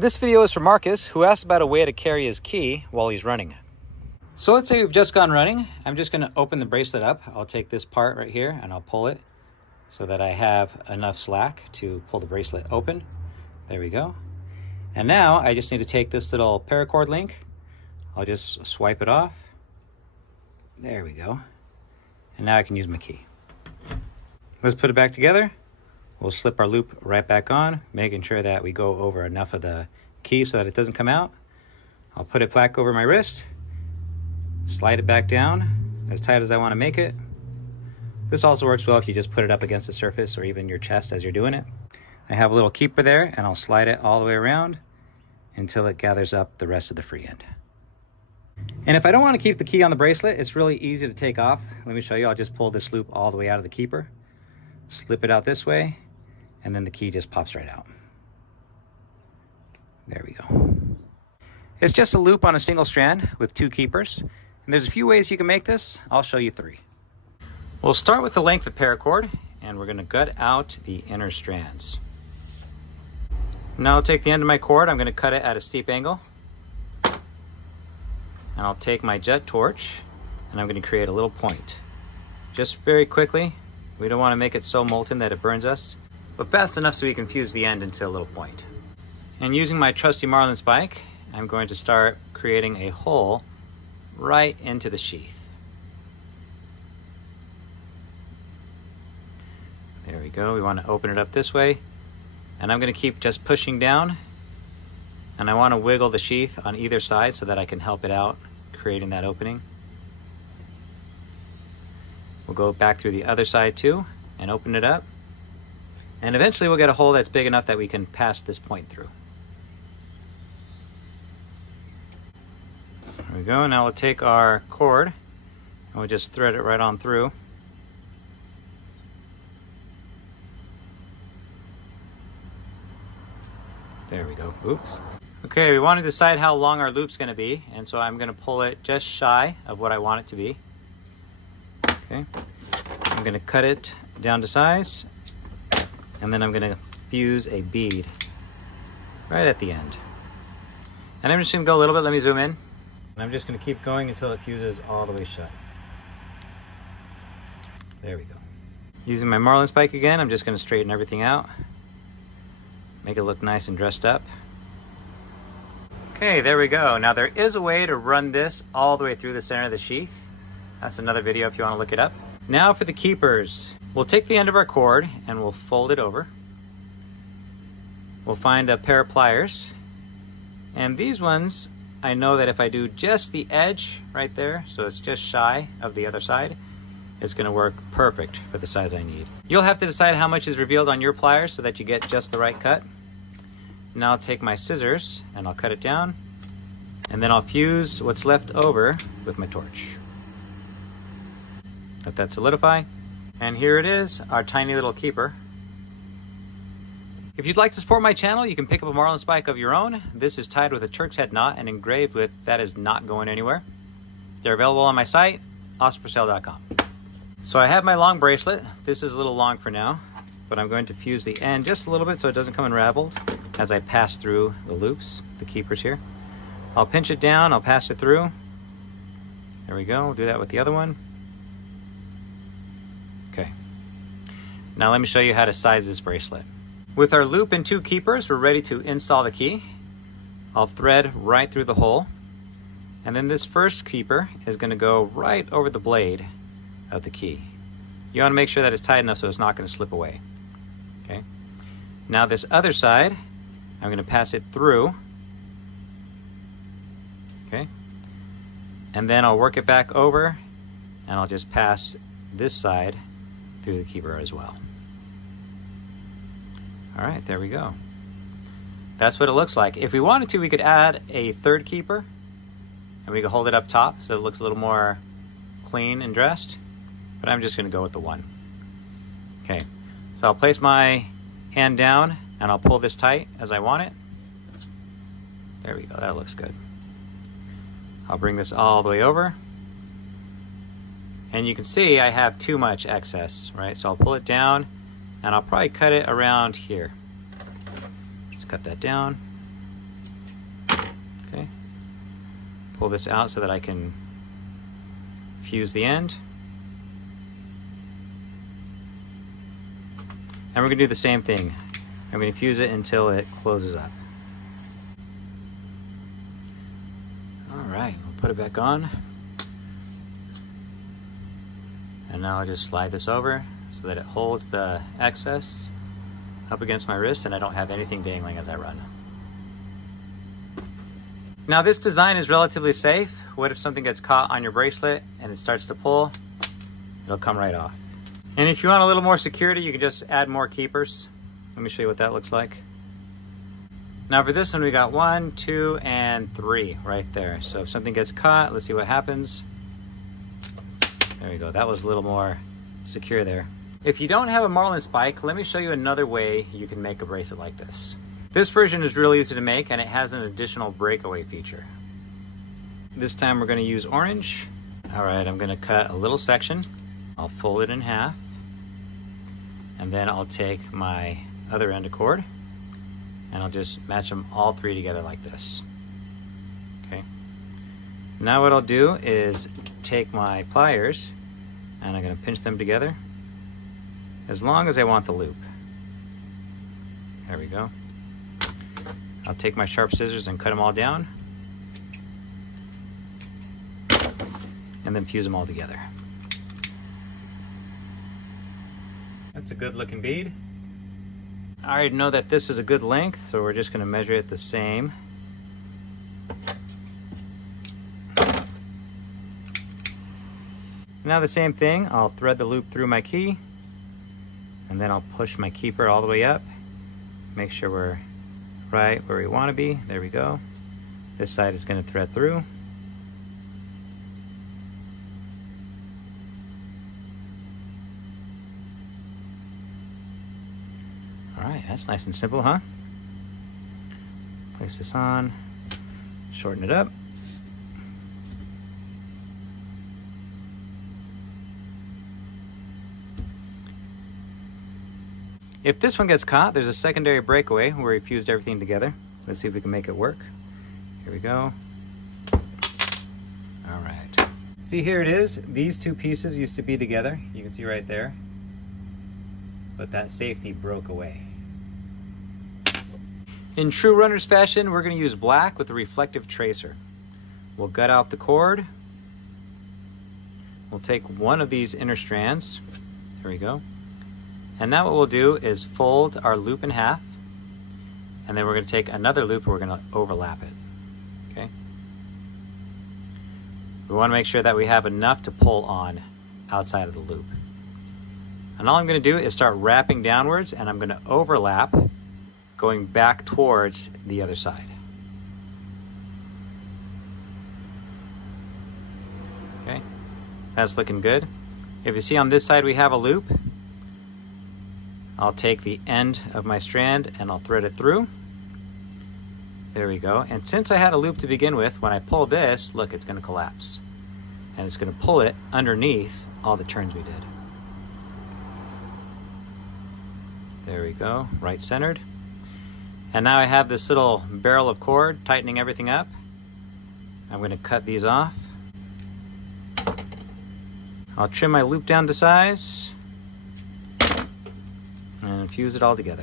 This video is for Marcus, who asked about a way to carry his key while he's running. So let's say we've just gone running. I'm just going to open the bracelet up. I'll take this part right here and I'll pull it so that I have enough slack to pull the bracelet open. There we go. And now I just need to take this little paracord link. I'll just swipe it off. There we go. And now I can use my key. Let's put it back together. We'll slip our loop right back on, making sure that we go over enough of the key so that it doesn't come out. I'll put it back over my wrist, slide it back down as tight as I want to make it. This also works well if you just put it up against the surface or even your chest as you're doing it. I have a little keeper there and I'll slide it all the way around until it gathers up the rest of the free end. And if I don't want to keep the key on the bracelet, it's really easy to take off. Let me show you. I'll just pull this loop all the way out of the keeper, slip it out this way, and then the key just pops right out. There we go. It's just a loop on a single strand with 2 keepers. And there's a few ways you can make this. I'll show you 3. We'll start with the length of paracord, and we're going to gut out the inner strands. Now I'll take the end of my cord, I'm going to cut it at a steep angle. And I'll take my jet torch, and I'm going to create a little point. Just very quickly. We don't want to make it so molten that it burns us, but fast enough so we can fuse the end into a little point. And using my trusty marlin spike, I'm going to start creating a hole right into the sheath. There we go. We want to open it up this way. And I'm going to keep just pushing down. And I want to wiggle the sheath on either side so that I can help it out, creating that opening. We'll go back through the other side too and open it up. And eventually we'll get a hole that's big enough that we can pass this point through. There we go. Now we'll take our cord and we'll just thread it right on through. There we go. Oops. Okay, we want to decide how long our loop's going to be, and so I'm going to pull it just shy of what I want it to be. Okay. I'm going to cut it down to size, and then I'm going to fuse a bead right at the end. And I'm just going to go a little bit. Let me zoom in. And I'm just going to keep going until it fuses all the way shut. There we go. Using my marlin spike again, I'm just going to straighten everything out. Make it look nice and dressed up. Okay, there we go. Now there is a way to run this all the way through the center of the sheath. That's another video if you want to look it up. Now for the keepers. We'll take the end of our cord and we'll fold it over. We'll find a pair of pliers. And these ones, I know that if I do just the edge right there, so it's just shy of the other side, it's going to work perfect for the size I need. You'll have to decide how much is revealed on your pliers so that you get just the right cut. Now I'll take my scissors and I'll cut it down, and then I'll fuse what's left over with my torch. Let that solidify. And here it is, our tiny little keeper. If you'd like to support my channel, you can pick up a marlin spike of your own. This is tied with a Turk's head knot and engraved with "that is not going anywhere." They're available on my site, awesomeforsale.com. So I have my long bracelet. This is a little long for now, but I'm going to fuse the end just a little bit so it doesn't come unraveled as I pass through the loops, the keepers here. I'll pinch it down, I'll pass it through. There we go, we'll do that with the other one. Okay. Now let me show you how to size this bracelet. With our loop and 2 keepers, we're ready to install the key. I'll thread right through the hole. And then this first keeper is going to go right over the blade of the key. You want to make sure that it's tight enough so it's not going to slip away. Okay. Now this other side, I'm going to pass it through. Okay. And then I'll work it back over and I'll just pass this side through the keeper as well. All right, there we go. That's what it looks like. If we wanted to, we could add a 3rd keeper and we could hold it up top so it looks a little more clean and dressed. But I'm just going to go with the 1. Okay, so I'll place my hand down and I'll pull this tight as I want it. There we go, that looks good. I'll bring this all the way over. And you can see I have too much excess, right? So I'll pull it down and I'll probably cut it around here. Let's cut that down. pull this out so that I can fuse the end. And we're gonna do the same thing. I'm gonna fuse it until it closes up. All right, we'll put it back on. And now I'll just slide this over so that it holds the excess up against my wrist and I don't have anything dangling as I run. Now this design is relatively safe. What if something gets caught on your bracelet and it starts to pull? It'll come right off. And if you want a little more security, you can just add more keepers. Let me show you what that looks like. Now for this one, we got 1, 2, and 3 right there. So if something gets caught, let's see what happens. There we go, that was a little more secure there. If you don't have a Marlin spike, let me show you another way you can make a bracelet like this. This version is really easy to make and it has an additional breakaway feature. This time we're gonna use orange. All right, I'm gonna cut a little section. I'll fold it in half. And then I'll take my other end of cord and I'll just match them all 3 together like this. Okay. Now what I'll do is take my pliers and I'm gonna pinch them together as long as I want the loop. There we go. I'll take my sharp scissors and cut them all down and then fuse them all together. That's a good looking bead. I already know that this is a good length, so we're just gonna measure it the same. Now the same thing, I'll thread the loop through my key and then I'll push my keeper all the way up. Make sure we're right where we wanna be. There we go. This side is gonna thread through. All right, that's nice and simple, huh? Place this on, shorten it up. If this one gets caught, there's a secondary breakaway where we fused everything together. Let's see if we can make it work. Here we go. All right. See, here it is. These 2 pieces used to be together. You can see right there. But that safety broke away. In true runner's fashion, we're going to use black with a reflective tracer. We'll gut out the cord. We'll take one of these inner strands. There we go. And now what we'll do is fold our loop in half, and then we're going to take another loop and we're going to overlap it. Okay. We want to make sure that we have enough to pull on outside of the loop. And all I'm going to do is start wrapping downwards, and I'm going to overlap going back towards the other side. Okay, that's looking good. If you see on this side we have a loop, I'll take the end of my strand and I'll thread it through. There we go. And since I had a loop to begin with, when I pull this, look, it's going to collapse. And it's going to pull it underneath all the turns we did. There we go, right centered. And now I have this little barrel of cord tightening everything up. I'm going to cut these off. I'll trim my loop down to size and fuse it all together.